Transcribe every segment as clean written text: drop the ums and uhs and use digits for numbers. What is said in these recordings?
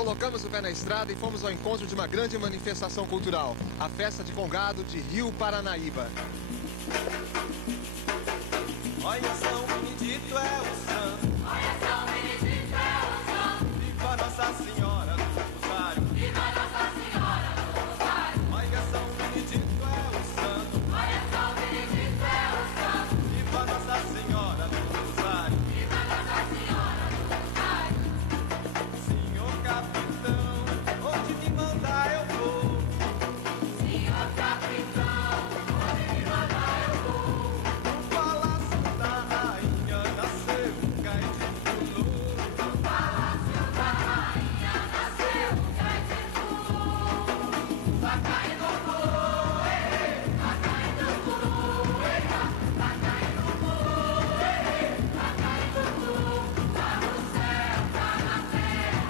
Colocamos o pé na estrada e fomos ao encontro de uma grande manifestação cultural, a Festa de Congado de Rio Paranaíba. Olha, São Benedito é o santo. Olha, São Benedito é o santo. Viva Nossa Senhora do Rosário. Viva Nossa Senhora do Rosário. Olha, São Benedito é o santo. Olha, São Benedito é o santo. Viva Nossa Senhora do Rosário. Viva Nossa Senhora do Rosário. Senhor capitão, onde me mandar eu vou. Senhor capitão, onde me mandar eu vou. No palácio da rainha nasceu um Caetano. No palácio da rainha nasceu um Caetano. Vai caindo o fogo, vai caindo o fogo, vai caindo o fogo, vai caindo o fogo. Tá no céu, tá na terra,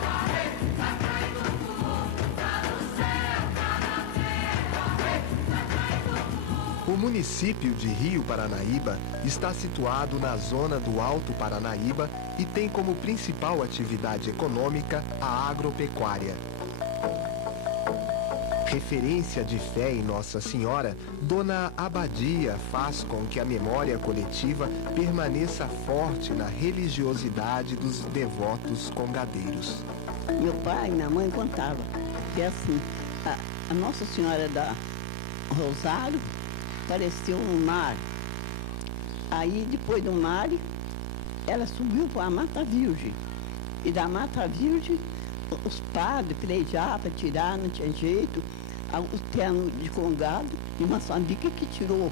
vai caindo o fogo. Tá no céu, tá na terra, vai caindo o fogo. O município de Rio Paranaíba está situado na zona do Alto Paranaíba e tem como principal atividade econômica a agropecuária. Referência de fé em Nossa Senhora, Dona Abadia faz com que a memória coletiva permaneça forte na religiosidade dos devotos congadeiros. Meu pai e minha mãe contavam que assim, a Nossa Senhora da Rosário apareceu no mar. Aí depois do mar, ela subiu para a Mata Virgem. E da Mata Virgem, os padres pelejavam, tiraram, não tinha jeito. O terno de Congado e Moçambique que tirou.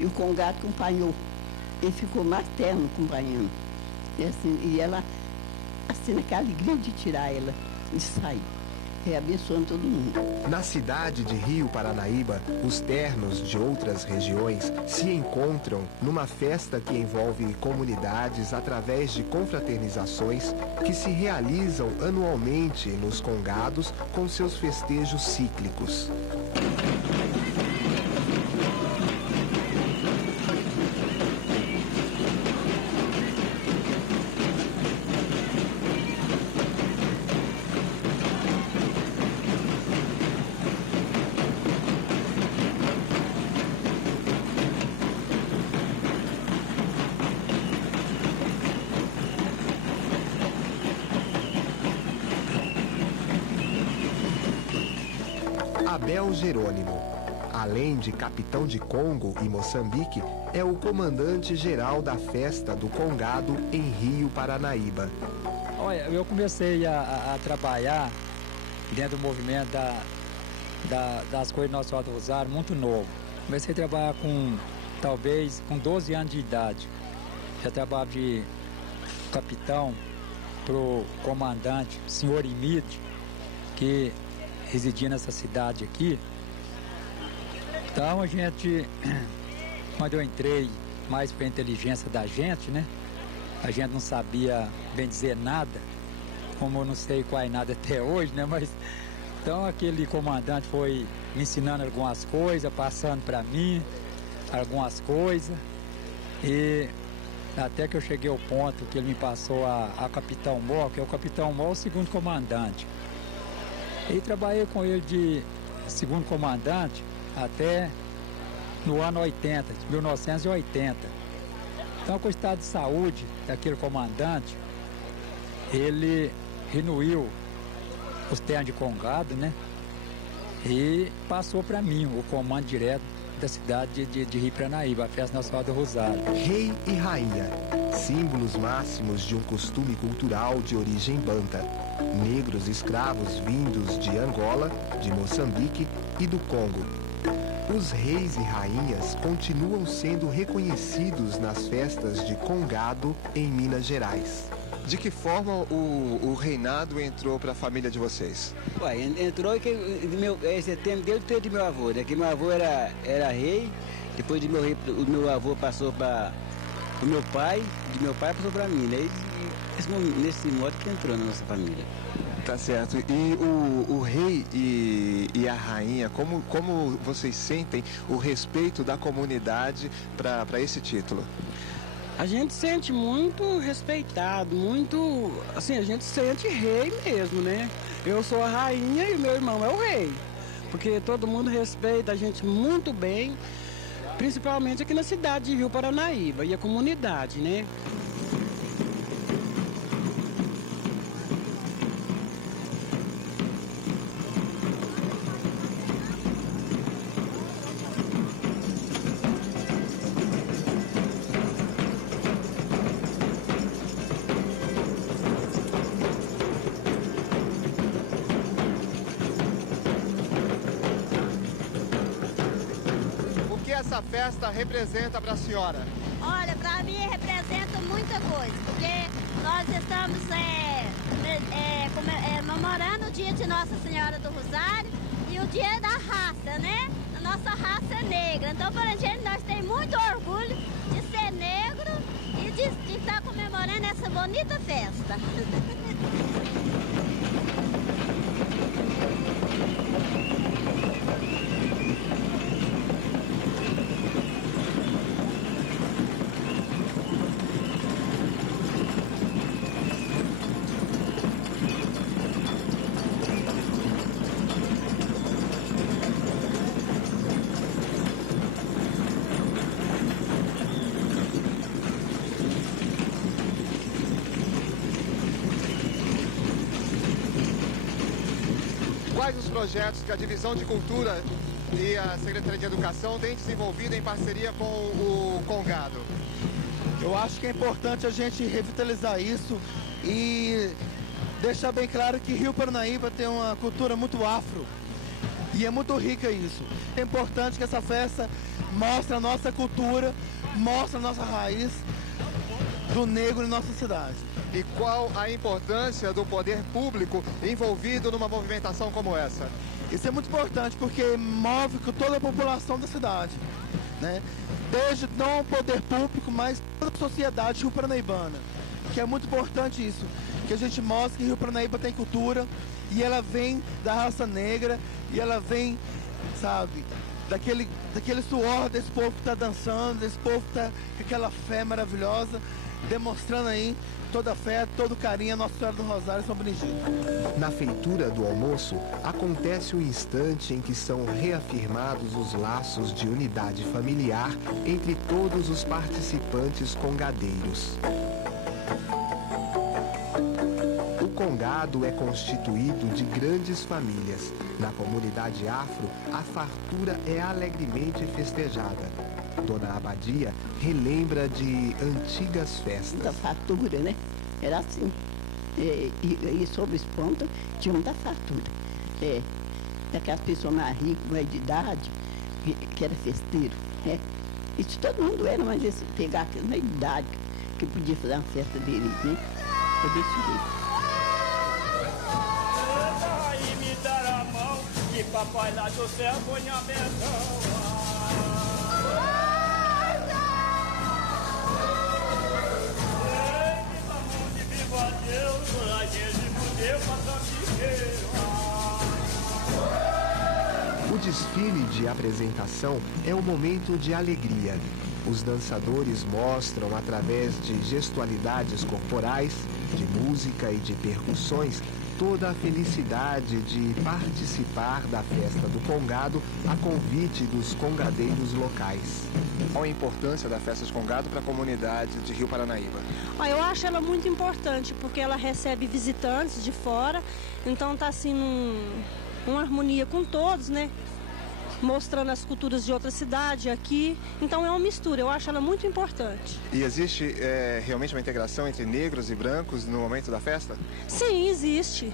E o Congado acompanhou. Ele ficou mais terno acompanhando. E ela, assim, naquela alegria de tirar ela e sair. E abençoando todo mundo. Na cidade de Rio Paranaíba, os ternos de outras regiões se encontram numa festa que envolve comunidades através de confraternizações que se realizam anualmente nos congados com seus festejos cíclicos. Abel Jerônimo, além de capitão de Congo e Moçambique, é o comandante-geral da Festa do Congado em Rio Paranaíba. Olha, eu comecei a trabalhar dentro do movimento das coisas do Nossa Senhora do Rosário muito novo. Comecei a trabalhar talvez com 12 anos de idade. Já trabalhava de capitão para o comandante, senhor Imide, que residia nessa cidade aqui. Então a gente, quando eu entrei mais para a inteligência da gente, né? A gente não sabia bem dizer nada, como eu não sei quase nada até hoje, né? Mas então aquele comandante foi me ensinando algumas coisas, passando para mim algumas coisas, e até que eu cheguei ao ponto que ele me passou a Capitão Mó, que é o Capitão Mó, o segundo comandante. E trabalhei com ele de segundo comandante até no ano 80, 1980. Então, com o estado de saúde daquele comandante, ele renuiu os ternos de Congado, né? E passou para mim o comando direto da cidade de Rio Paranaíba, a Festa Nossa Senhora do Rosário. Rei e rainha, símbolos máximos de um costume cultural de origem banta. Negros escravos vindos de Angola, de Moçambique e do Congo. Os reis e rainhas continuam sendo reconhecidos nas festas de Congado em Minas Gerais. De que forma o reinado entrou para a família de vocês? Ué, entrou que esse tempo dele de meu avô, né? Que meu avô era rei, depois de morrer o meu avô passou para o meu pai, de meu pai passou para mim, né? E nesse modo que entrou na nossa família. Tá certo. E o rei e a rainha, como vocês sentem o respeito da comunidade para esse título? A gente sente muito respeitado, muito, assim, a gente sente rei mesmo, né? Eu sou a rainha e meu irmão é o rei, porque todo mundo respeita a gente muito bem, principalmente aqui na cidade de Rio Paranaíba e a comunidade, né? O que essa festa representa para a senhora? Olha, para mim representa muita coisa, porque nós estamos comemorando o dia de Nossa Senhora do Rosário e o dia da raça, né? A nossa raça é negra. Então, para a gente, nós temos muito orgulho de ser negro e de estar comemorando essa bonita festa. Quais os projetos que a Divisão de Cultura e a Secretaria de Educação têm desenvolvido em parceria com o Congado? Eu acho que é importante a gente revitalizar isso e deixar bem claro que Rio Paranaíba tem uma cultura muito afro e é muito rica isso. É importante que essa festa mostre a nossa cultura, mostre a nossa raiz do negro em nossa cidade. E qual a importância do poder público envolvido numa movimentação como essa? Isso é muito importante porque move com toda a população da cidade, né? Desde não o poder público, mas toda a sociedade rio-paranaibana, que é muito importante isso, que a gente mostre que Rio Paranaíba tem cultura e ela vem da raça negra e ela vem, sabe, daquele suor desse povo que está dançando, desse povo que está com aquela fé maravilhosa, demonstrando aí toda a fé, todo o carinho a Nossa Senhora do Rosário e São Benedito. Na feitura do almoço, acontece o instante em que são reafirmados os laços de unidade familiar entre todos os participantes congadeiros. O congado é constituído de grandes famílias. Na comunidade afro, a fartura é alegremente festejada. Dona Abadia relembra de antigas festas. Da fartura, né? Era assim. E sobre os pontos tinha da fartura. Aquelas pessoas mais ricas, mais de idade, que era festeiro. Isso todo mundo era, mas esse pegar aquela na idade que podia fazer uma festa deles, né? Foi desse jeito. Aí me dar a mão e papai lá do céu põe a benção. O desfile de apresentação é um momento de alegria. Os dançadores mostram, através de gestualidades corporais, de música e de percussões, toda a felicidade de participar da festa do Congado a convite dos congadeiros locais. Qual a importância da festa de Congado para a comunidade de Rio Paranaíba? Eu acho ela muito importante, porque ela recebe visitantes de fora, então está assim uma harmonia com todos, né? Mostrando as culturas de outra cidade aqui, então é uma mistura, eu acho ela muito importante. E existe realmente uma integração entre negros e brancos no momento da festa? Sim, existe.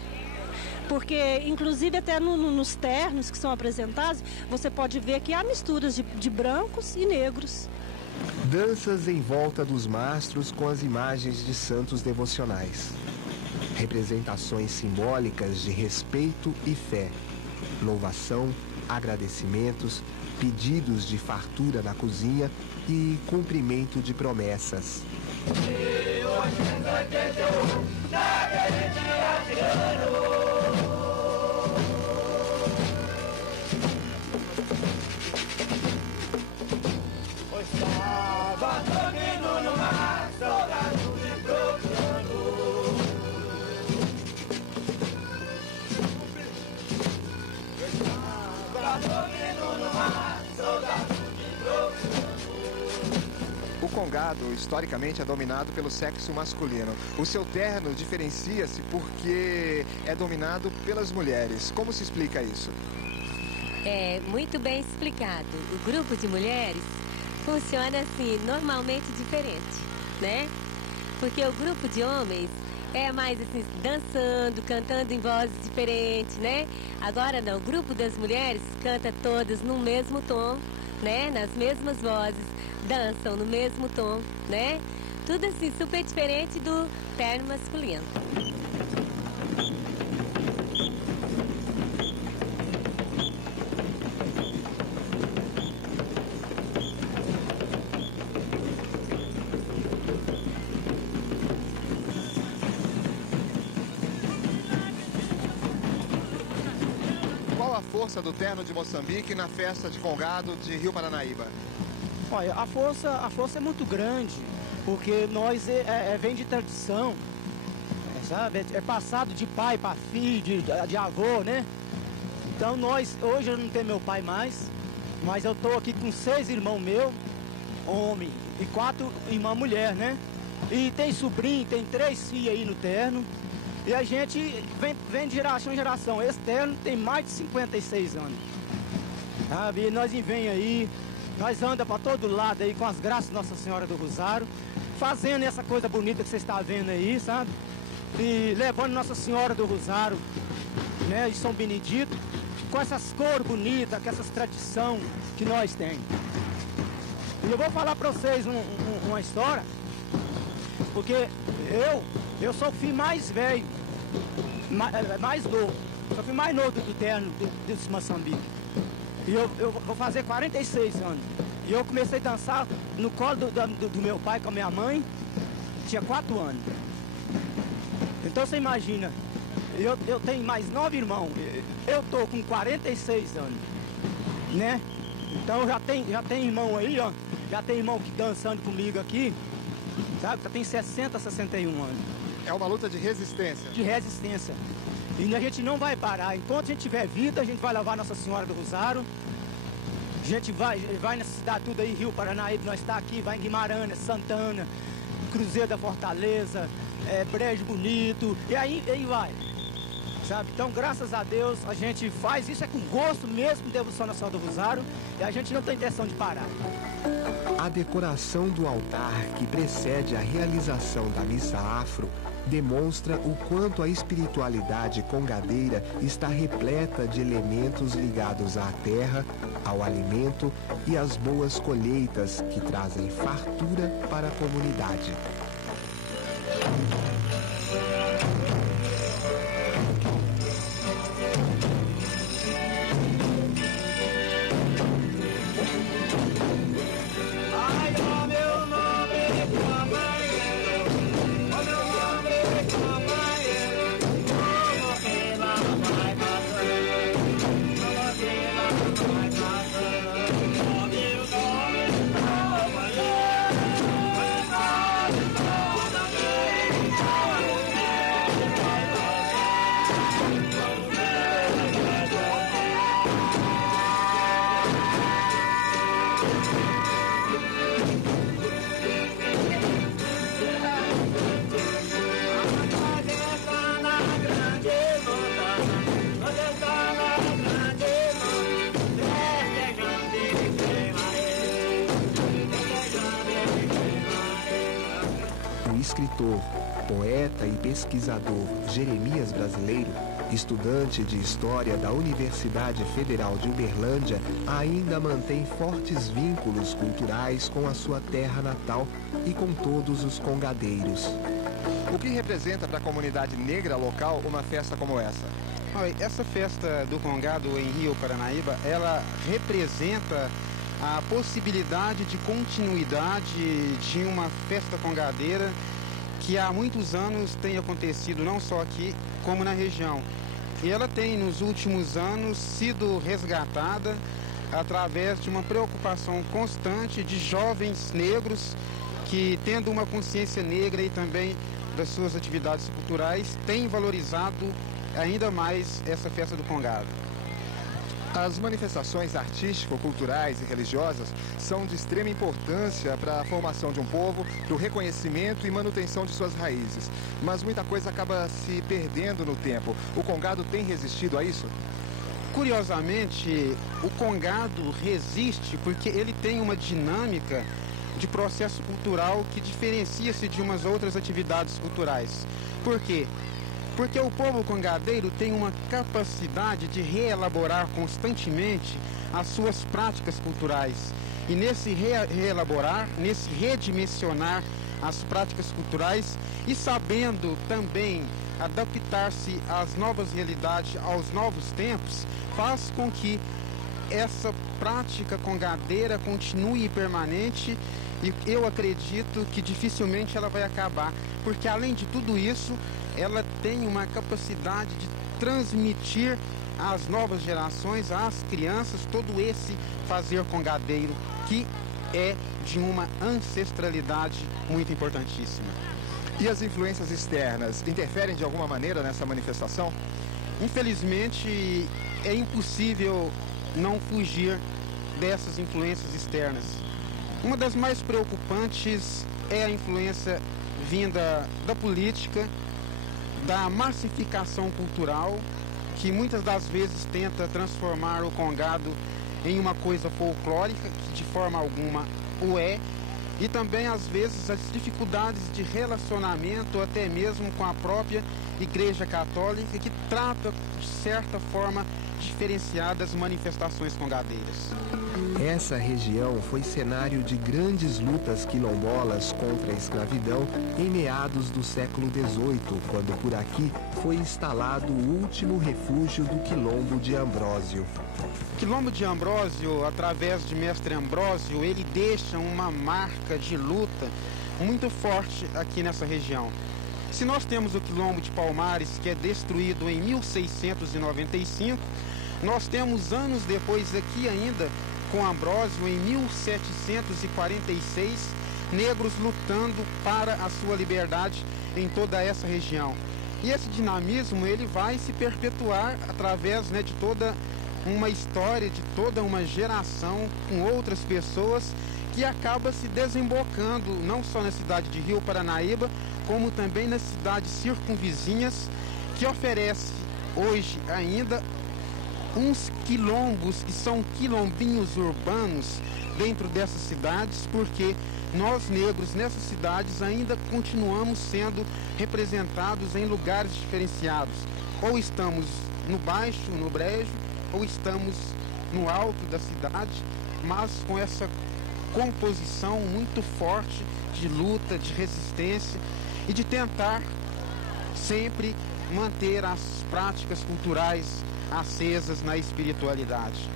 Porque, inclusive, até nos ternos que são apresentados, você pode ver que há misturas de brancos e negros. Danças em volta dos mastros com as imagens de santos devocionais. Representações simbólicas de respeito e fé. Louvação, agradecimentos, pedidos de fartura na cozinha e cumprimento de promessas. Naquele dia tirano. Estava dormindo no mar. Congado, historicamente, é dominado pelo sexo masculino. O seu terno diferencia-se porque é dominado pelas mulheres. Como se explica isso? É muito bem explicado. O grupo de mulheres funciona assim, normalmente diferente, né? Porque o grupo de homens é mais assim, dançando, cantando em vozes diferentes, né? Agora não, o grupo das mulheres canta todas no mesmo tom, né? Nas mesmas vozes, dançam no mesmo tom, né? Tudo assim, super diferente do terno masculino. Qual a força do terno de Moçambique na festa de Congado de Rio Paranaíba? Olha, a força é muito grande, porque nós vem de tradição, sabe? É passado de pai para filho, de avô, né? Então hoje eu não tenho meu pai mais, mas eu tô aqui com 6 irmãos meus, homem, e 4 irmãs mulher, né? E tem sobrinho, tem 3 filhas aí no terno, e a gente vem de geração em geração. Esse terno tem mais de 56 anos, sabe? E nós vem aí. Nós andamos para todo lado aí com as graças de Nossa Senhora do Rosário, fazendo essa coisa bonita que você está vendo aí, sabe? E levando Nossa Senhora do Rosário, né, de São Benedito, com essas cores bonitas, com essas tradições que nós temos. E eu vou falar para vocês uma história, porque eu sou o filho mais velho, mais novo, sou o filho mais novo do terno desse Moçambique. E eu vou fazer 46 anos. E eu comecei a dançar no colo do meu pai com a minha mãe, tinha 4 anos. Então você imagina, eu tenho mais 9 irmãos, eu tô com 46 anos, né? Então já tem irmão aí, ó, já tem irmão que dançando comigo aqui, sabe? Já tem 60, 61 anos. É uma luta de resistência. De resistência. E a gente não vai parar. Enquanto a gente tiver vida, a gente vai levar Nossa Senhora do Rosário. A gente vai nessa cidade tudo aí, Rio Paranaíba, nós está aqui, vai em Guimarães, Santana, Cruzeiro da Fortaleza, Brejo Bonito, e aí vai. Sabe? Então, graças a Deus, a gente faz isso com gosto mesmo, com devoção Nossa Senhora do Rosário, e a gente não tem intenção de parar. A decoração do altar que precede a realização da missa afro demonstra o quanto a espiritualidade congadeira está repleta de elementos ligados à terra, ao alimento e às boas colheitas que trazem fartura para a comunidade. Escritor, poeta e pesquisador Jeremias Brasileiro, estudante de História da Universidade Federal de Uberlândia, ainda mantém fortes vínculos culturais com a sua terra natal e com todos os congadeiros. O que representa para a comunidade negra local uma festa como essa? Essa festa do Congado em Rio Paranaíba, ela representa a possibilidade de continuidade de uma festa congadeira que há muitos anos tem acontecido não só aqui, como na região. E ela tem, nos últimos anos, sido resgatada através de uma preocupação constante de jovens negros que, tendo uma consciência negra e também das suas atividades culturais, têm valorizado ainda mais essa festa do Congado. As manifestações artístico-culturais e religiosas são de extrema importância para a formação de um povo, para o reconhecimento e manutenção de suas raízes. Mas muita coisa acaba se perdendo no tempo. O Congado tem resistido a isso? Curiosamente, o Congado resiste porque ele tem uma dinâmica de processo cultural que diferencia-se de umas outras atividades culturais. Por quê? Porque o povo congadeiro tem uma capacidade de reelaborar constantemente as suas práticas culturais. E nesse reelaborar, nesse redimensionar as práticas culturais e sabendo também adaptar-se às novas realidades, aos novos tempos, faz com que essa prática congadeira continue permanente e eu acredito que dificilmente ela vai acabar, porque além de tudo isso, ela tem uma capacidade de transmitir às novas gerações, às crianças, todo esse fazer congadeiro que é de uma ancestralidade muito importantíssima. E as influências externas interferem de alguma maneira nessa manifestação? Infelizmente, é impossível não fugir dessas influências externas. Uma das mais preocupantes é a influência vinda da política, da massificação cultural, que muitas das vezes tenta transformar o Congado em uma coisa folclórica, que de forma alguma o é, e também às vezes as dificuldades de relacionamento até mesmo com a própria Igreja Católica, que trata de certa forma diferenciada as manifestações congadeiras. Essa região foi cenário de grandes lutas quilombolas contra a escravidão em meados do século XVIII, quando por aqui foi instalado o último refúgio do Quilombo de Ambrósio. O Quilombo de Ambrósio, através de Mestre Ambrósio, ele deixa uma marca de luta muito forte aqui nessa região. Se nós temos o Quilombo de Palmares, que é destruído em 1695, nós temos anos depois aqui ainda, com Ambrósio, em 1746, negros lutando para a sua liberdade em toda essa região. E esse dinamismo ele vai se perpetuar através de toda uma história, de toda uma geração com outras pessoas, que acaba se desembocando não só na cidade de Rio Paranaíba, como também nas cidades circunvizinhas, que oferece hoje ainda uns quilombos que são quilombinhos urbanos dentro dessas cidades, porque nós negros nessas cidades ainda continuamos sendo representados em lugares diferenciados. Ou estamos no baixo, no brejo, ou estamos no alto da cidade, mas com essa composição muito forte de luta, de resistência e de tentar sempre manter as práticas culturais acesas na espiritualidade.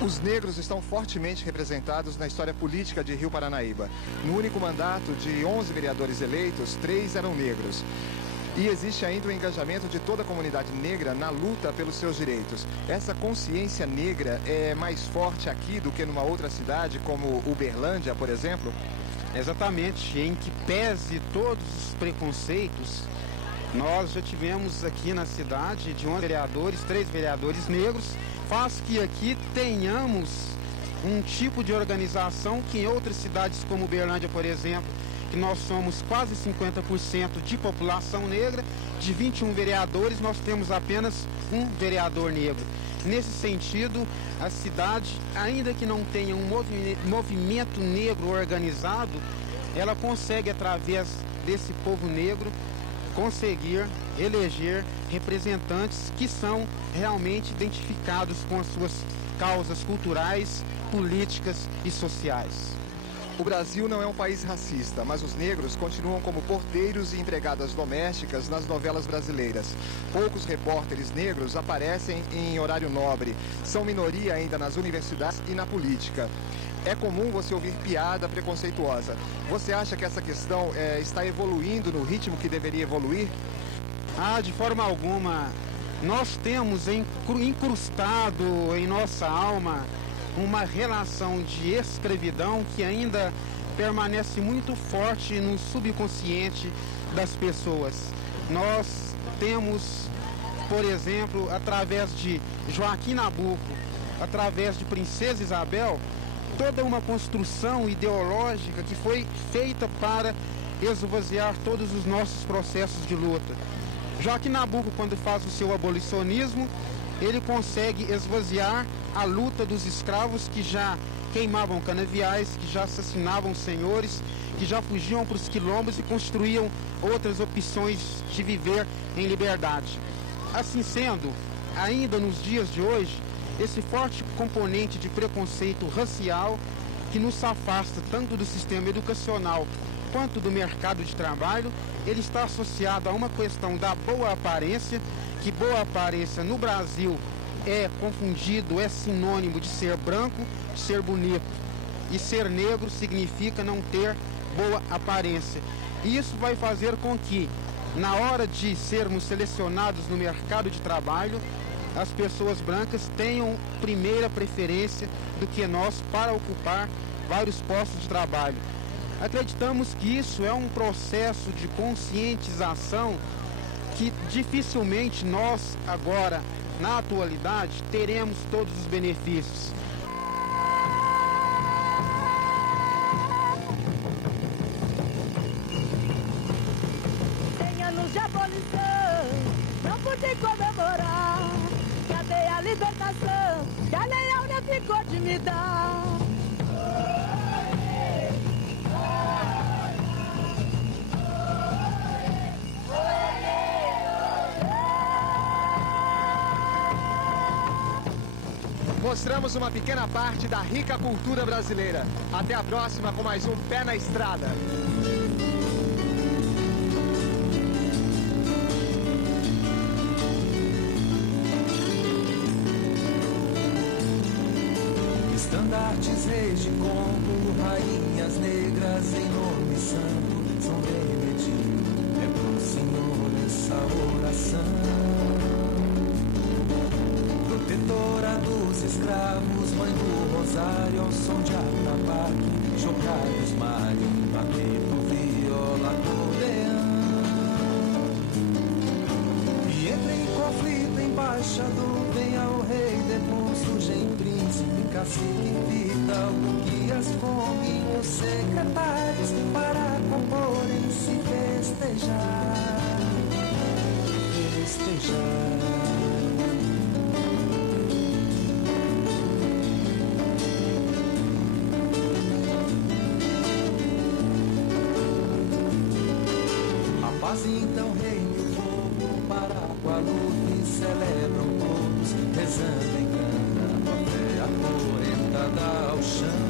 Os negros estão fortemente representados na história política de Rio Paranaíba. No único mandato de 11 vereadores eleitos, 3 eram negros. E existe ainda o engajamento de toda a comunidade negra na luta pelos seus direitos. Essa consciência negra é mais forte aqui do que numa outra cidade, como Uberlândia, por exemplo? Exatamente, em que pese todos os preconceitos, nós já tivemos aqui na cidade de 11 vereadores, 3 vereadores negros, faz que aqui tenhamos um tipo de organização que em outras cidades como Uberlândia, por exemplo, que nós somos quase 50% de população negra, de 21 vereadores nós temos apenas um vereador negro. Nesse sentido, a cidade, ainda que não tenha um movimento negro organizado, ela consegue, através desse povo negro, conseguir eleger representantes que são realmente identificados com as suas causas culturais, políticas e sociais. O Brasil não é um país racista, mas os negros continuam como porteiros e empregadas domésticas nas novelas brasileiras. Poucos repórteres negros aparecem em horário nobre. São minoria ainda nas universidades e na política. É comum você ouvir piada preconceituosa. Você acha que essa questão está evoluindo no ritmo que deveria evoluir? De forma alguma. Nós temos incrustado em nossa alma uma relação de escravidão que ainda permanece muito forte no subconsciente das pessoas. Nós temos por exemplo, através de Joaquim Nabuco, através de Princesa Isabel, toda uma construção ideológica que foi feita para esvaziar todos os nossos processos de luta. Joaquim Nabuco, quando faz o seu abolicionismo, ele consegue esvaziar a luta dos escravos que já queimavam canaviais, que já assassinavam senhores, que já fugiam para os quilombos e construíam outras opções de viver em liberdade. Assim sendo, ainda nos dias de hoje, esse forte componente de preconceito racial que nos afasta tanto do sistema educacional quanto do mercado de trabalho, ele está associado a uma questão da boa aparência, que boa aparência no Brasil é confundido, é sinônimo de ser branco, de ser bonito. E ser negro significa não ter boa aparência. E isso vai fazer com que, na hora de sermos selecionados no mercado de trabalho, as pessoas brancas tenham primeira preferência do que nós para ocupar vários postos de trabalho. Acreditamos que isso é um processo de conscientização que dificilmente nós, agora, na atualidade, teremos todos os benefícios. 100 anos de abolição, não pude comemorar. Cadê a libertação que a Lei Áurea ficou de me dar? Mostramos uma pequena parte da rica cultura brasileira. Até a próxima com mais um Pé na Estrada. Estandartes, reis de Congo, rainhas negras em nome santo, São Benedito, é pro Senhor essa oração. Protetora dos escravos, mãe do rosário, ao som de atabaque, chocalhos, marimba, pipo, viola, acordeão. E entra em conflito, embaixador, vem ao rei, deposto, gen príncipe, cacique, vital, guias, foguinhos, secretários, para comporem, se festejar, festejar. Mas então reina o fogo para Guadalupe, celebram todos, rezando em cana, a fé acorrentada ao chão.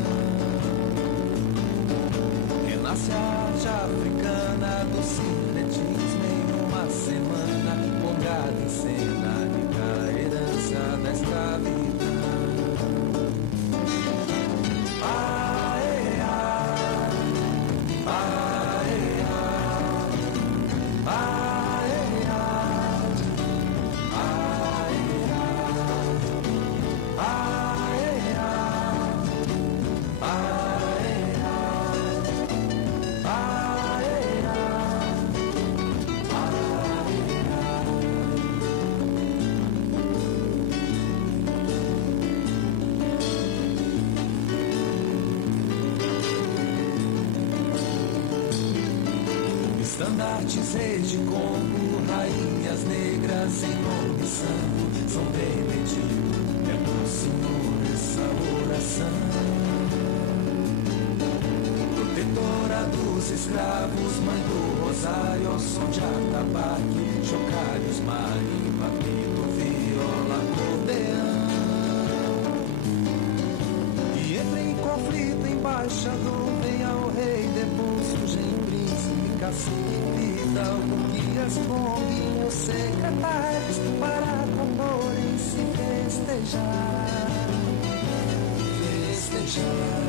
Renasce a arte africana do sincretismo em uma semana, com gado em cena, rica herança da escravidão. Estandartes, reis de Congo, rainhas negras em nome santo, São Benedito, é pro Senhor essa oração. Protetora dos escravos, mãe do rosário, ao som de atabaque, chocalhos, marimba, pito, viola, acordeão. E entra em conflito, embaixador, vem ao rei, deposto, gen príncipe, cacique, vital, guias, foguinhos, secretários, para comporem, se festejar, festejar.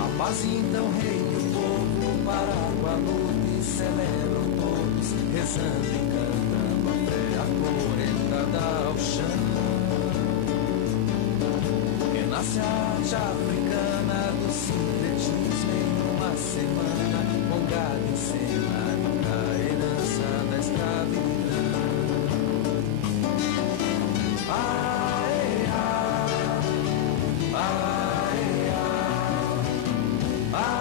A paz então reina o povo, para Guadalupe, celebram todos, rezando em cana, a fé acorrentada ao chão. Nasce a arte africana do sincretismo em uma semana, Congado em cena da herança da escravidão. Aê, aê, aê, aê,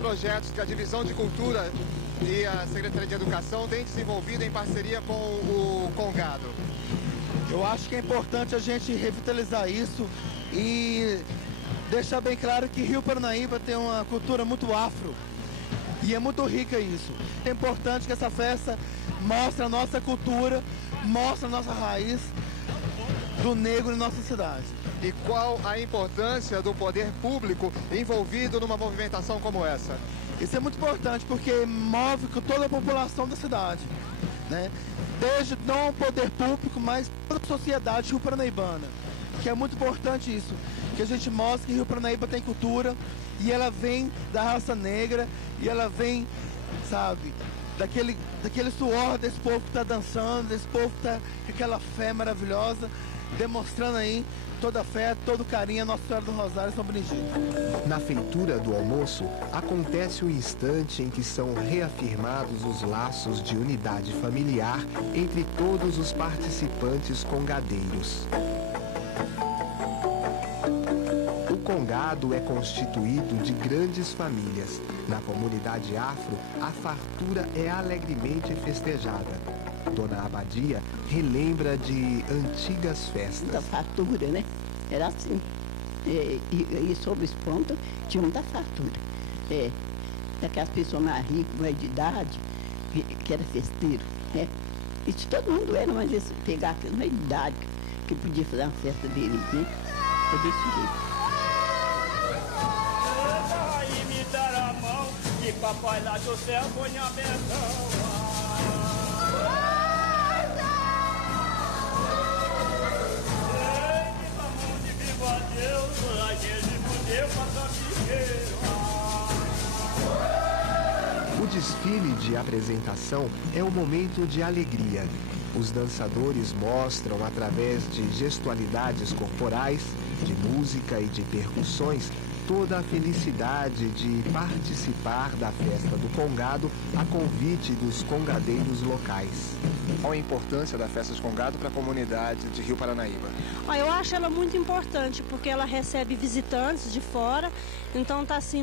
projetos que a Divisão de Cultura e a Secretaria de Educação têm desenvolvido em parceria com o Congado? Eu acho que é importante a gente revitalizar isso e deixar bem claro que Rio Paranaíba tem uma cultura muito afro e é muito rica isso. É importante que essa festa mostre a nossa cultura, mostre a nossa raiz do negro em nossa cidade. E qual a importância do poder público envolvido numa movimentação como essa? Isso é muito importante porque move toda a população da cidade, né? Desde não o poder público, mas toda a sociedade rio-paranaibana, que é muito importante isso, que a gente mostra que Rio Paranaíba tem cultura e ela vem da raça negra e ela vem, sabe, daquele suor desse povo que está dançando, desse povo que está com aquela fé maravilhosa, demonstrando aí toda a fé, todo o carinho a Nossa Senhora do Rosário e São Benedito. Na feitura do almoço, acontece o instante em que são reafirmados os laços de unidade familiar entre todos os participantes congadeiros. O Congado é constituído de grandes famílias. Na comunidade afro, a fartura é alegremente festejada. Dona Abadia relembra de antigas festas. Da fartura, né? Era assim. E sobre os pontos tinha muita fartura. Daquelas pessoas mais ricas, mais de idade, que era festeiro, né? Isso todo mundo era, mas eles pegavam aqueles mais de idade que podia fazer uma festa deles, né? Foi desse jeito. Aí me dar a mão e papai lá do céu põe a benção. O desfile de apresentação é um momento de alegria. Os dançadores mostram, através de gestualidades corporais, de música e de percussões, toda a felicidade de participar da festa do Congado a convite dos congadeiros locais. Qual a importância da festa de Congado para a comunidade de Rio Paranaíba? Eu acho ela muito importante porque ela recebe visitantes de fora, então está assim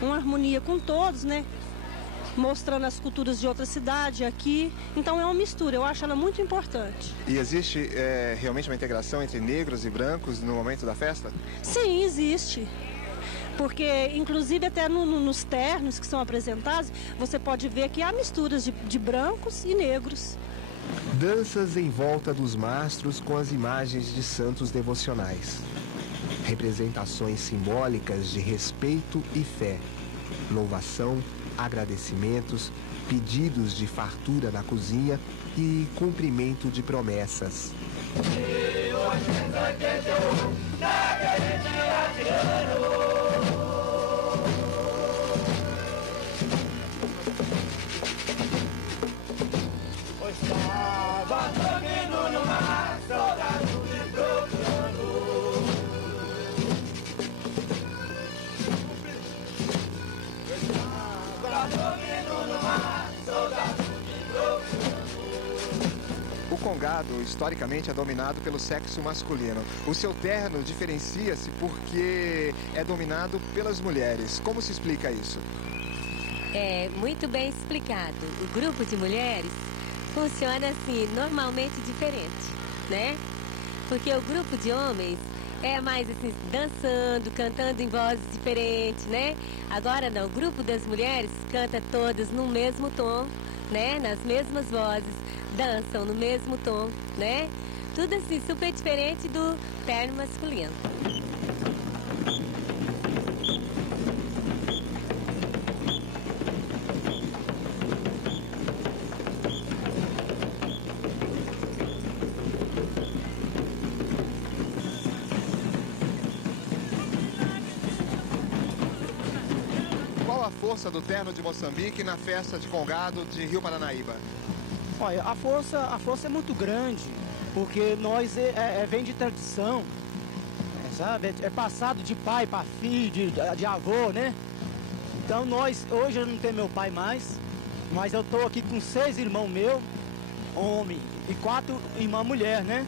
uma harmonia com todos, né? Mostrando as culturas de outra cidade aqui, então é uma mistura, eu acho ela muito importante. E existe realmente uma integração entre negros e brancos no momento da festa? Sim, existe. Porque, inclusive, até nos ternos que são apresentados, você pode ver que há misturas de brancos e negros. Danças em volta dos mastros com as imagens de santos devocionais. Representações simbólicas de respeito e fé. Louvação, agradecimentos, pedidos de fartura na cozinha e cumprimento de promessas. O Congado, historicamente, é dominado pelo sexo masculino. O seu terno diferencia-se porque é dominado pelas mulheres. Como se explica isso? É muito bem explicado. O grupo de mulheres funciona assim, normalmente diferente, né? Porque o grupo de homens é mais assim, dançando, cantando em vozes diferentes, né? Agora não, o grupo das mulheres canta todas no mesmo tom, né? Nas mesmas vozes, dançam no mesmo tom, né? Tudo assim, super diferente do terno masculino. a força do terno de Moçambique na festa de Congado de Rio Paranaíba? Olha, a força é muito grande, porque nós vem de tradição, sabe? É passado de pai para filho, de avô, né? Então hoje eu não tenho meu pai mais, mas eu estou aqui com 6 irmãos meus, homem, e 4 irmãs mulher, né?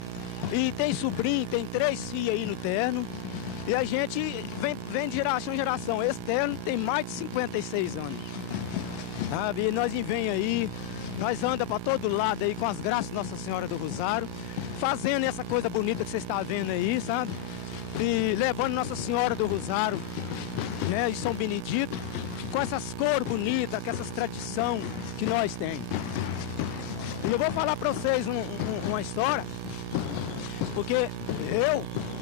E tem sobrinho, tem 3 filhos aí no terno. E a gente vem de geração em geração. Esse terno tem mais de 56 anos. Sabe? E nós vem aí, nós anda para todo lado aí com as graças de Nossa Senhora do Rosário, fazendo essa coisa bonita que você está vendo aí, sabe? E levando Nossa Senhora do Rosário, né? E São Benedito, com essas cores bonitas, com essas tradições que nós temos. E eu vou falar para vocês uma história, porque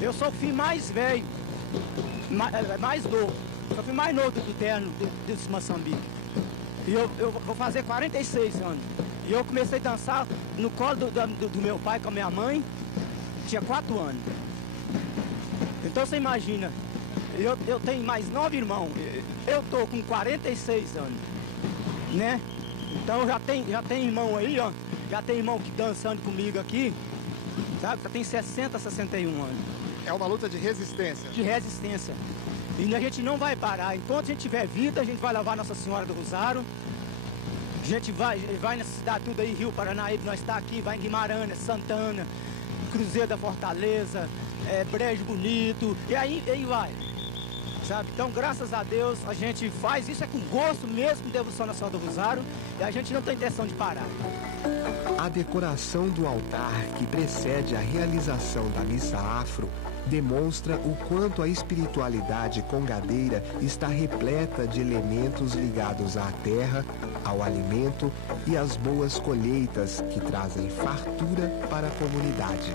eu sou o filho mais velho, mais novo. Sou o filho mais novo do terno desse Moçambique. E eu vou fazer 46 anos. E eu comecei a dançar no colo do meu pai com a minha mãe, tinha 4 anos. Então você imagina, eu tenho mais 9 irmãos, eu tô com 46 anos, né? Então já tem irmão aí, ó, já tem irmão que dançando comigo aqui, sabe? Já tem 60, 61 anos. É uma luta de resistência. De resistência. E a gente não vai parar. Enquanto a gente tiver vida, a gente vai levar Nossa Senhora do Rosário. A gente vai nessa cidade tudo aí, Rio Paranaíba, nós está aqui, vai em Guimarães, Santana, Cruzeiro da Fortaleza, Brejo Bonito, e aí vai. Sabe? Então, graças a Deus, a gente faz isso com gosto mesmo, com devoção Nossa Senhora do Rosário, e a gente não tem intenção de parar. A decoração do altar que precede a realização da missa afro demonstra o quanto a espiritualidade congadeira está repleta de elementos ligados à terra, ao alimento e às boas colheitas que trazem fartura para a comunidade.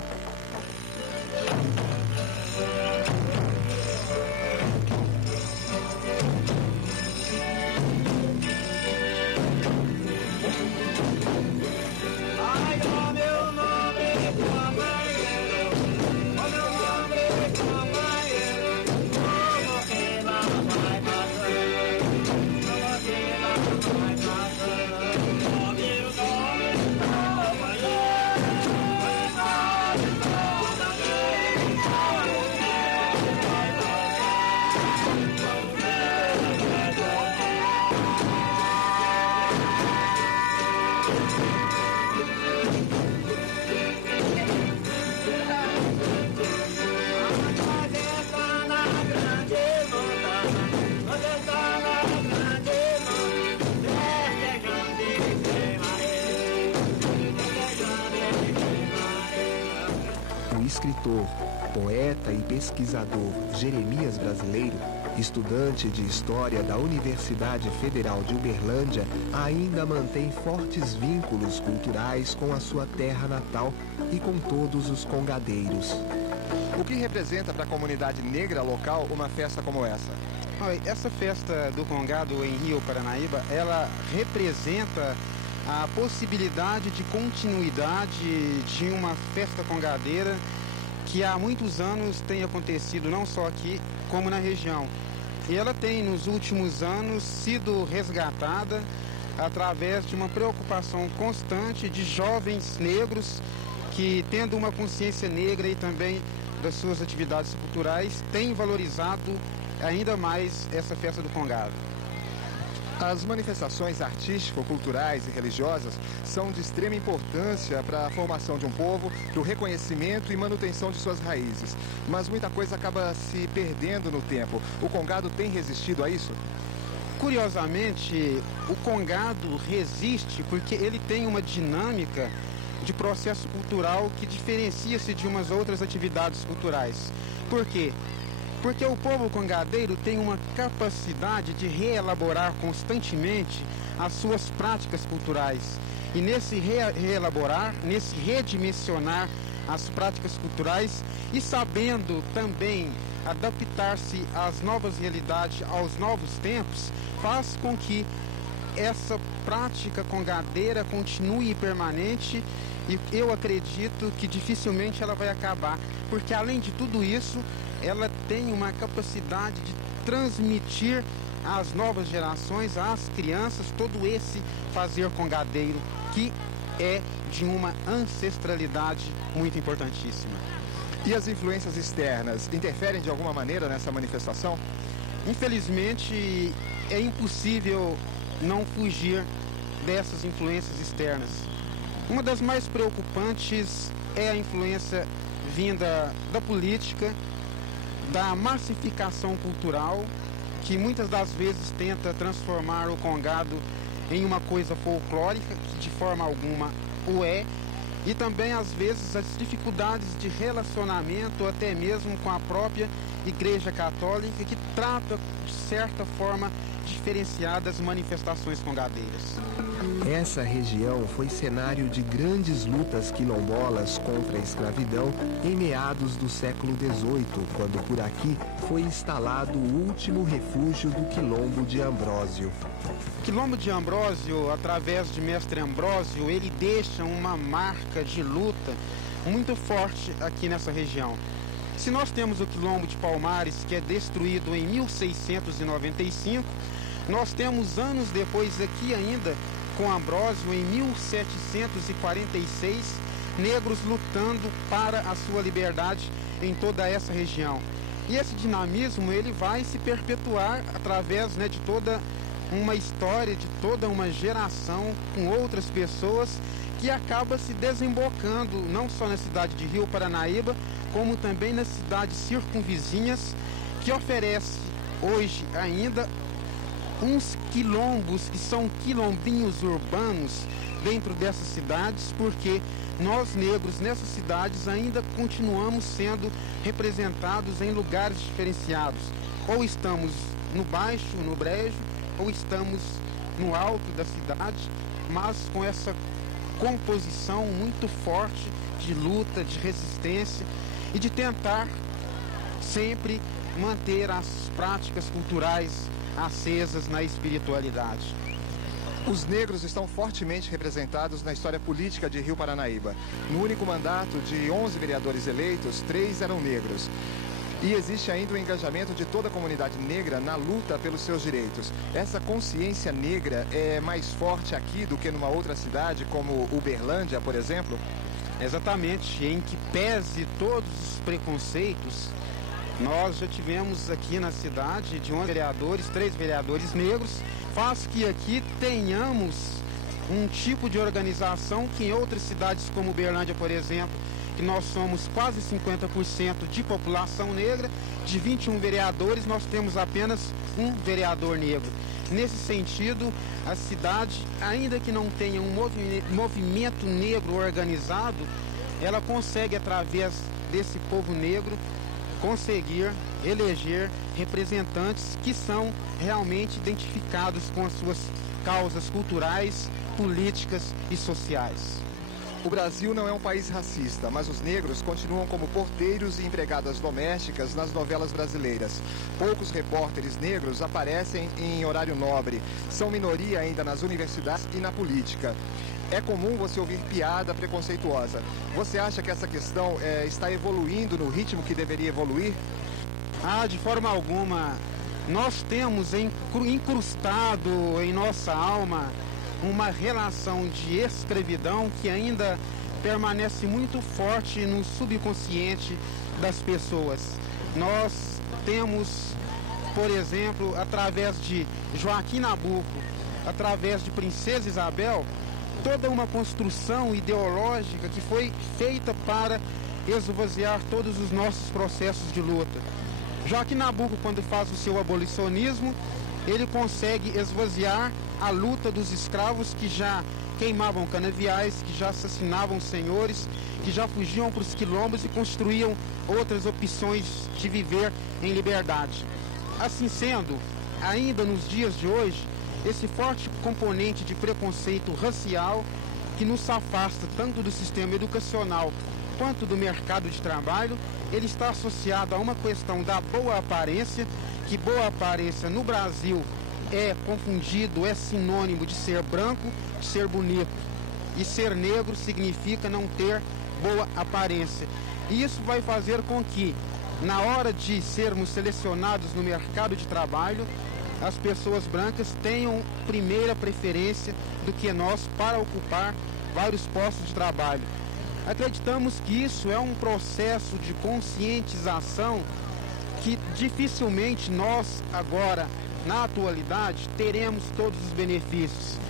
Escritor, poeta e pesquisador Jeremias Brasileiro, estudante de História da Universidade Federal de Uberlândia, ainda mantém fortes vínculos culturais com a sua terra natal e com todos os congadeiros. O que representa para a comunidade negra local uma festa como essa? Essa festa do Congado em Rio Paranaíba, ela representa a possibilidade de continuidade de uma festa congadeira que há muitos anos tem acontecido não só aqui, como na região. E ela tem, nos últimos anos, sido resgatada através de uma preocupação constante de jovens negros que, tendo uma consciência negra e também das suas atividades culturais, têm valorizado ainda mais essa festa do Congado. As manifestações artístico-culturais e religiosas são de extrema importância para a formação de um povo, para o reconhecimento e manutenção de suas raízes. Mas muita coisa acaba se perdendo no tempo. O Congado tem resistido a isso? Curiosamente, o Congado resiste porque ele tem uma dinâmica de processo cultural que diferencia-se de umas outras atividades culturais. Por quê? Porque o povo congadeiro tem uma capacidade de reelaborar constantemente as suas práticas culturais. E nesse reelaborar, nesse redimensionar as práticas culturais e sabendo também adaptar-se às novas realidades, aos novos tempos, faz com que essa prática congadeira continue permanente e eu acredito que dificilmente ela vai acabar, porque além de tudo isso, ela tem uma capacidade de transmitir às novas gerações, às crianças, todo esse fazer congadeiro que é de uma ancestralidade muito importantíssima. E as influências externas interferem de alguma maneira nessa manifestação? Infelizmente, é impossível não fugir dessas influências externas. Uma das mais preocupantes é a influência vinda da política, da massificação cultural, que muitas das vezes tenta transformar o congado em uma coisa folclórica, que de forma alguma o é, e também às vezes as dificuldades de relacionamento até mesmo com a própria Igreja Católica, que trata de certa forma diferenciadas manifestações congadeiras. Essa região foi cenário de grandes lutas quilombolas contra a escravidão em meados do século XVIII, quando por aqui foi instalado o último refúgio do Quilombo de Ambrósio. O Quilombo de Ambrósio, através de Mestre Ambrósio, ele deixa uma marca de luta muito forte aqui nessa região. Se nós temos o Quilombo de Palmares, que é destruído em 1695, nós temos anos depois aqui ainda, com Ambrósio, em 1746, negros lutando para a sua liberdade em toda essa região. E esse dinamismo ele vai se perpetuar através de toda uma história, de toda uma geração com outras pessoas, que acaba se desembocando não só na cidade de Rio Paranaíba, como também nas cidades circunvizinhas, que oferece hoje ainda uns quilombos que são quilombinhos urbanos dentro dessas cidades, porque nós negros nessas cidades ainda continuamos sendo representados em lugares diferenciados. Ou estamos no baixo, no brejo, ou estamos no alto da cidade, mas com essa composição muito forte de luta, de resistência e de tentar sempre manter as práticas culturais acesas na espiritualidade. Os negros estão fortemente representados na história política de Rio Paranaíba. No único mandato de 11 vereadores eleitos, 3 eram negros. E existe ainda o engajamento de toda a comunidade negra na luta pelos seus direitos. Essa consciência negra é mais forte aqui do que numa outra cidade, como Uberlândia, por exemplo? Exatamente, em que pese todos os preconceitos, nós já tivemos aqui na cidade de 11 vereadores, 3 vereadores negros, faz que aqui tenhamos um tipo de organização que em outras cidades como Uberlândia, por exemplo, que nós somos quase 50% de população negra, de 21 vereadores nós temos apenas um vereador negro. Nesse sentido, a cidade, ainda que não tenha um movimento negro organizado, ela consegue, através desse povo negro, conseguir eleger representantes que são realmente identificados com as suas causas culturais, políticas e sociais. O Brasil não é um país racista, mas os negros continuam como porteiros e empregadas domésticas nas novelas brasileiras. Poucos repórteres negros aparecem em horário nobre. São minoria ainda nas universidades e na política. É comum você ouvir piada preconceituosa. Você acha que essa questão está evoluindo no ritmo que deveria evoluir? De forma alguma. Nós temos incrustado em nossa alma uma relação de escravidão que ainda permanece muito forte no subconsciente das pessoas. Nós temos, por exemplo, através de Joaquim Nabuco, através de Princesa Isabel, toda uma construção ideológica que foi feita para esvaziar todos os nossos processos de luta. Joaquim Nabuco, quando faz o seu abolicionismo, ele consegue esvaziar a luta dos escravos que já queimavam canaviais, que já assassinavam senhores, que já fugiam para os quilombos e construíam outras opções de viver em liberdade. Assim sendo, ainda nos dias de hoje, esse forte componente de preconceito racial que nos afasta tanto do sistema educacional quanto do mercado de trabalho, ele está associado a uma questão da boa aparência, que boa aparência no Brasil é confundido, é sinônimo de ser branco, de ser bonito. E ser negro significa não ter boa aparência. E isso vai fazer com que, na hora de sermos selecionados no mercado de trabalho, as pessoas brancas tenham primeira preferência do que nós para ocupar vários postos de trabalho. Acreditamos que isso é um processo de conscientização que dificilmente nós agora, na atualidade, teremos todos os benefícios.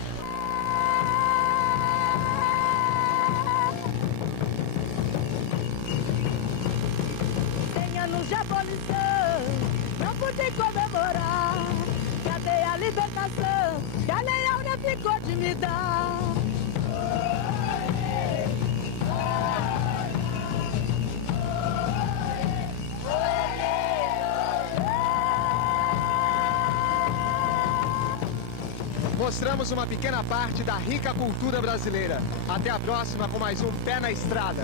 De abolição, não pude comemorar. Cadê a libertação que a Lei Áurea ficou de me dar? Mostramos uma pequena parte da rica cultura brasileira. Até a próxima com mais um Pé na Estrada.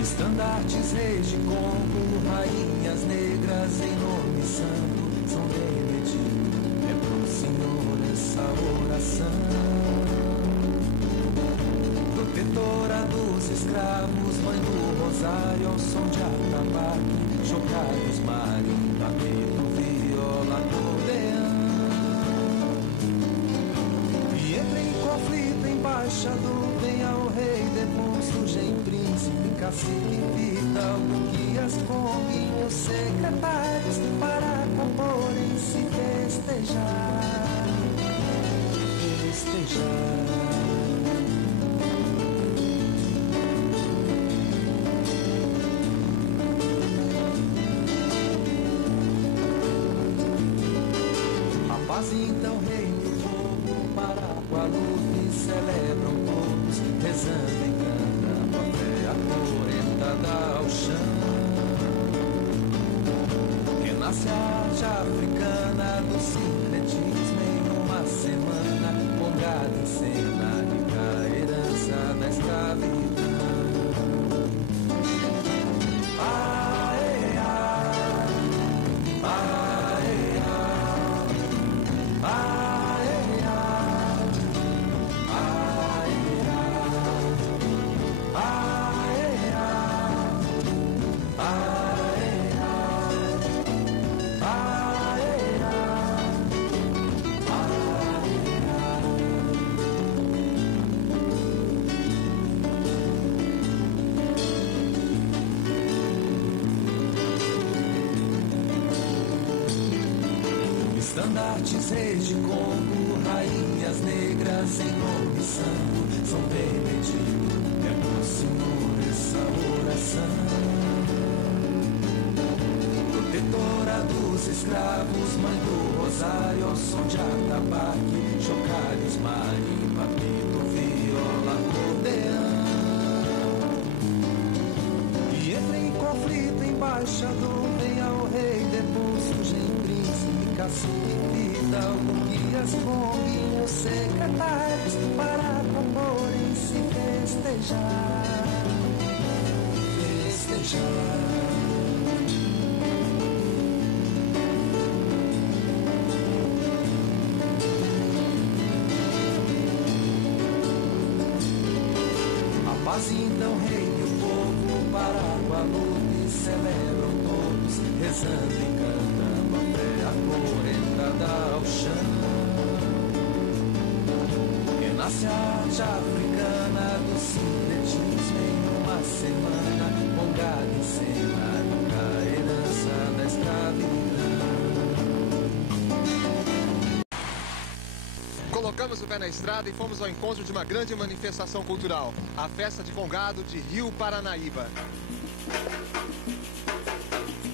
Estandartes, reis de Congo, rainhas negras em nome santo, São Benedito, é pro Senhor essa oração. Protetora dos escravos, mãe do rosário, ao som de atabaque, chocalhos, marimba, pelo, viola, acordeão. E entra em conflito, embaixador, vem ao rei, surgem príncipe, cacique, vital, guias, foguinhos, secretários, para comporem, se festejar, festejar. A paz então reina o fogo, para a luz celebram todos, rezando em acorrentada ao chão. Renasce a arte africana do sincretismo em uma semana, congada em cena, rica herança da escravidão. Aê, aê, aê, aê, estandartes, reis de Congo, rainhas negras em nome santo, São Benedito, é pro Senhor essa oração. Protetora dos escravos, mãe do rosário, ao som de atabaque, chocalhos, marimba, pito, viola, acordeão. E entra em conflito, embaixador, vem ao rei, depois surgem príncipe, cacique, vital, guias, foguinhos, secretários, para comporem, se festejar, festejar. A paz então reina o povo, para Guadalupe celebram todos, rezando e cantando até acorrentada ao chão. Renasce a arte africana do sincretismo em uma semana, congada em cena, a herança da escravidão. Colocamos o pé na estrada e fomos ao encontro de uma grande manifestação cultural, a Festa de Congado de Rio Paranaíba.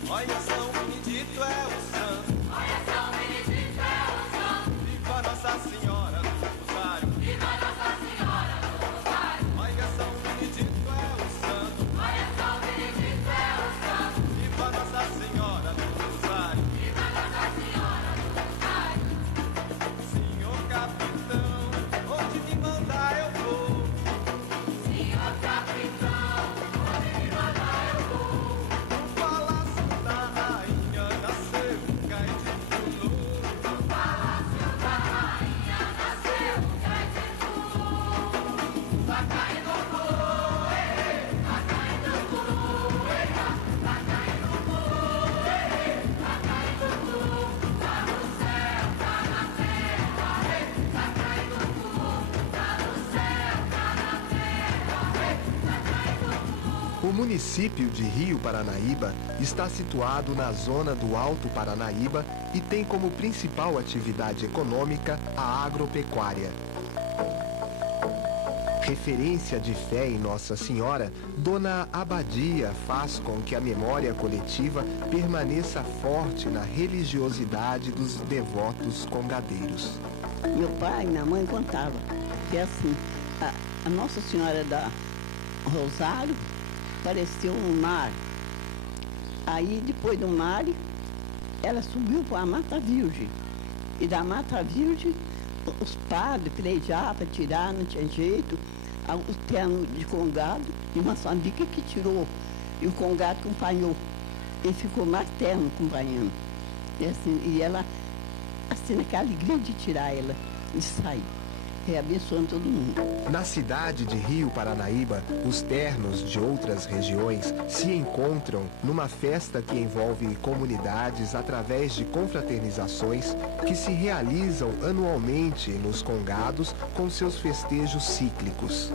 Olha, São Benedito é o santo. Olha, São Benedito é o santo. Viva Nossa Senhora do Rosário. Viva Nossa Senhora do Rosário. Olha, São Benedito é o santo. Olha, São Benedito é o santo. Viva Nossa Senhora do Rosário. Viva Nossa Senhora do Rosário. Senhor capitão, onde me mandar eu vou. Senhor capitão, onde me mandar eu vou. No palácio da rainha nasceu. município de Rio Paranaíba está situado na zona do Alto Paranaíba e tem como principal atividade econômica a agropecuária. Referência de fé em Nossa Senhora, Dona Abadia faz com que a memória coletiva permaneça forte na religiosidade dos devotos congadeiros. Meu pai e minha mãe contavam que assim, a Nossa Senhora da Rosário apareceu no mar. Aí depois do mar, ela subiu para a Mata Virgem. E da Mata Virgem, os padres pelejavam para tirar, não tinha jeito. O terno de Congado e Moçambique que tirou. E o Congado acompanhou. Ele ficou mais terno acompanhando. E ela, assim, naquela alegria de tirar ela, de sair. Abençoando todo mundo. Na cidade de Rio Paranaíba, os ternos de outras regiões se encontram numa festa que envolve comunidades através de confraternizações que se realizam anualmente nos congados com seus festejos cíclicos.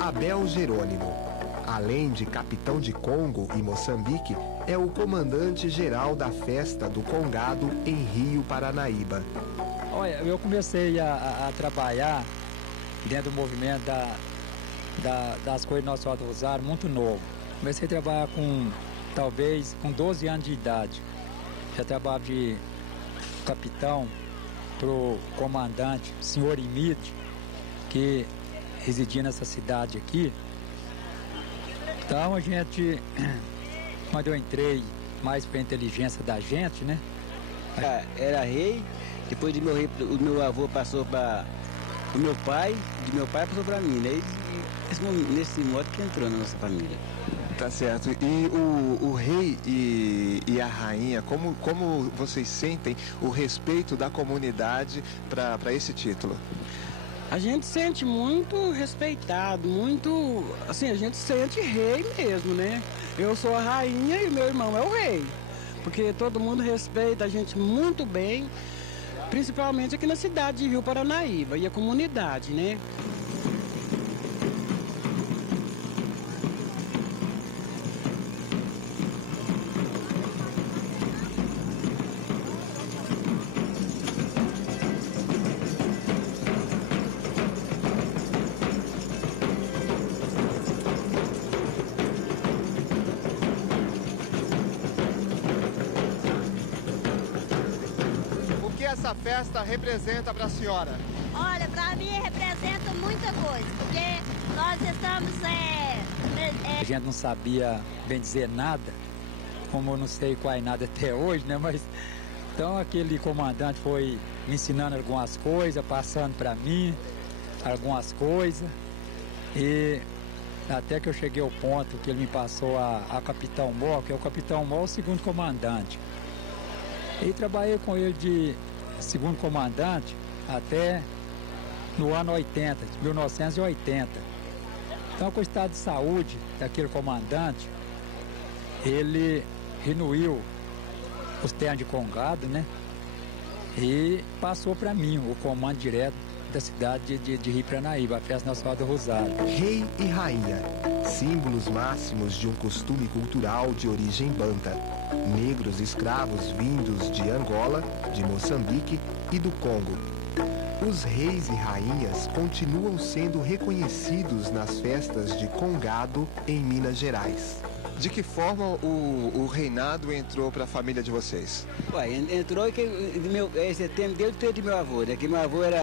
Abel Jerônimo, além de capitão de Congo e Moçambique, é o comandante-geral da festa do Congado em Rio Paranaíba. Olha, eu comecei a trabalhar dentro do movimento das coisas do Nossa Senhora do Rosário muito novo. Comecei a trabalhar talvez com 12 anos de idade. Já trabalhava de capitão para o comandante, senhor Imide, que residia nessa cidade aqui. Então a gente, quando eu entrei mais para a inteligência da gente, né? Era rei, depois de meu rei, o meu avô passou para o meu pai, de meu pai passou para mim, né? E nesse modo que entrou na nossa família. Tá certo. E o rei e a rainha, como vocês sentem o respeito da comunidade para esse título? A gente sente muito respeitado, muito, assim, a gente sente rei mesmo, né? Eu sou a rainha e meu irmão é o rei, porque todo mundo respeita a gente muito bem, principalmente aqui na cidade de Rio Paranaíba e a comunidade, né? Essa festa representa para a senhora? Olha, para mim representa muita coisa, porque nós estamos... A gente não sabia bem dizer nada, como eu não sei quase nada até hoje, né? Mas então aquele comandante foi me ensinando algumas coisas, passando para mim algumas coisas, e até que eu cheguei ao ponto que ele me passou a Capitão Mó, que é o Capitão Mó, o segundo comandante. E trabalhei com ele de segundo comandante até no ano 80, 1980. Então, com o estado de saúde daquele comandante, ele renuiu os ternos de Congado, né? E passou para mim o comando direto da cidade de Rio Paranaíba, a festa Nossa Senhora do Rosário. Rei e rainha, símbolos máximos de um costume cultural de origem banta. Negros escravos vindos de Angola, de Moçambique e do Congo. Os reis e rainhas continuam sendo reconhecidos nas festas de Congado em Minas Gerais. De que forma o reinado entrou para a família de vocês? Ué, entrou que esse termo dele de meu avô, né? Que meu avô era